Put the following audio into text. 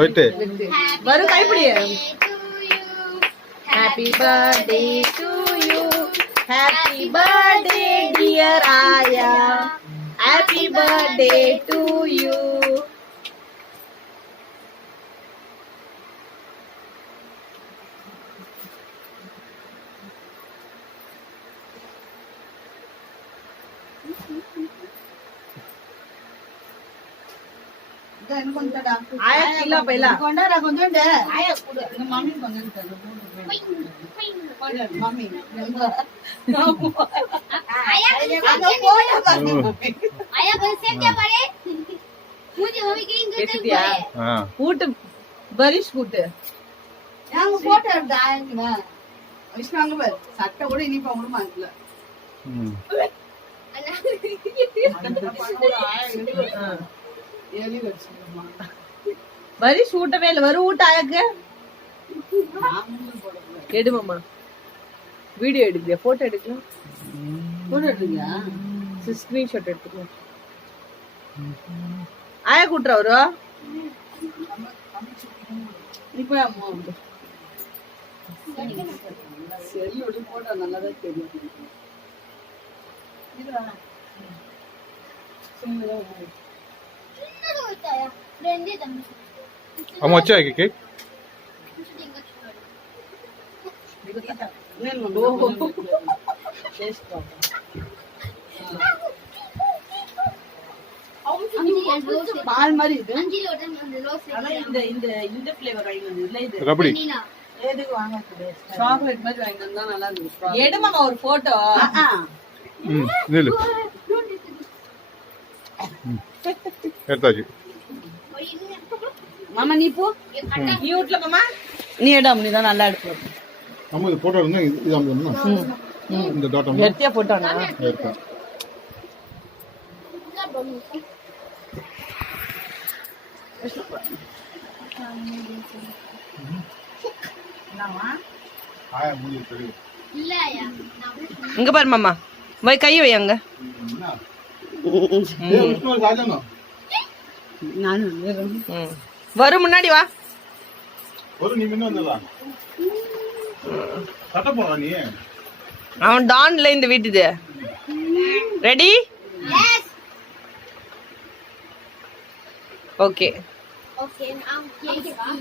வெட்டு வரும் கைப்பிடி. Happy birthday to you. Happy birthday dear Aya. Happy birthday to you. Aya kila pela. Konda konda. Aya kuda. Mami konda. Mami. Aya bersiap dia pare. Mujhe mami ke inge tak pare. Foot barish foot. Yang photo ada ayang na. Isnanga ber. Satta kuda ini pa mulu mangla. வரி சூட்டவே இல்ல. வரும் ஊட்ட ஆயக்கு எடு மாமா. Video எடுக்கலையா? Photo எடுக்கலாம். Photo எடுங்க. Screenshot எடுத்துக்கலாம். ஆயா கூட்டுற வரு இப்போ அம்மா சரி ஒரு போட்டோ நல்லதா தெரியும். అమ్మ వచ్చా కేక్ பால் மாதிரி இது. இந்த ஃப்ளேவர் வாங்கி வந்து இது ரபடி எதுக்கு வாங்க சாக்லேட் மாதிரி வாங்கி வந்தா நல்லா இருக்கு. எடு மாமா ஒரு போட்டோ. நில்லு எடுத்தாச்சு. மாமா நீ போ. நீ வீட்ல மாமா நீ எடம் நீ தான் நல்லா எடுப்ப. அம்மா இது போட்டோ இருந்தா இது அம்மா இந்த டாட் அம்மா வெட்டியா போட்டோனா எடுத்தா. ஆயா மூஞ்சி தெரியும். இல்ல ஆயா. இங்க பாரு மாமா. வை கை வை அங்க. வரும் முன்னாடி வா. ஒரு நீ முன்ன வந்தடா. சட்ட போறா நீ. அவன் டான்ல இந்த வீட்டுது. Ready? Yes. Okay. Okay. now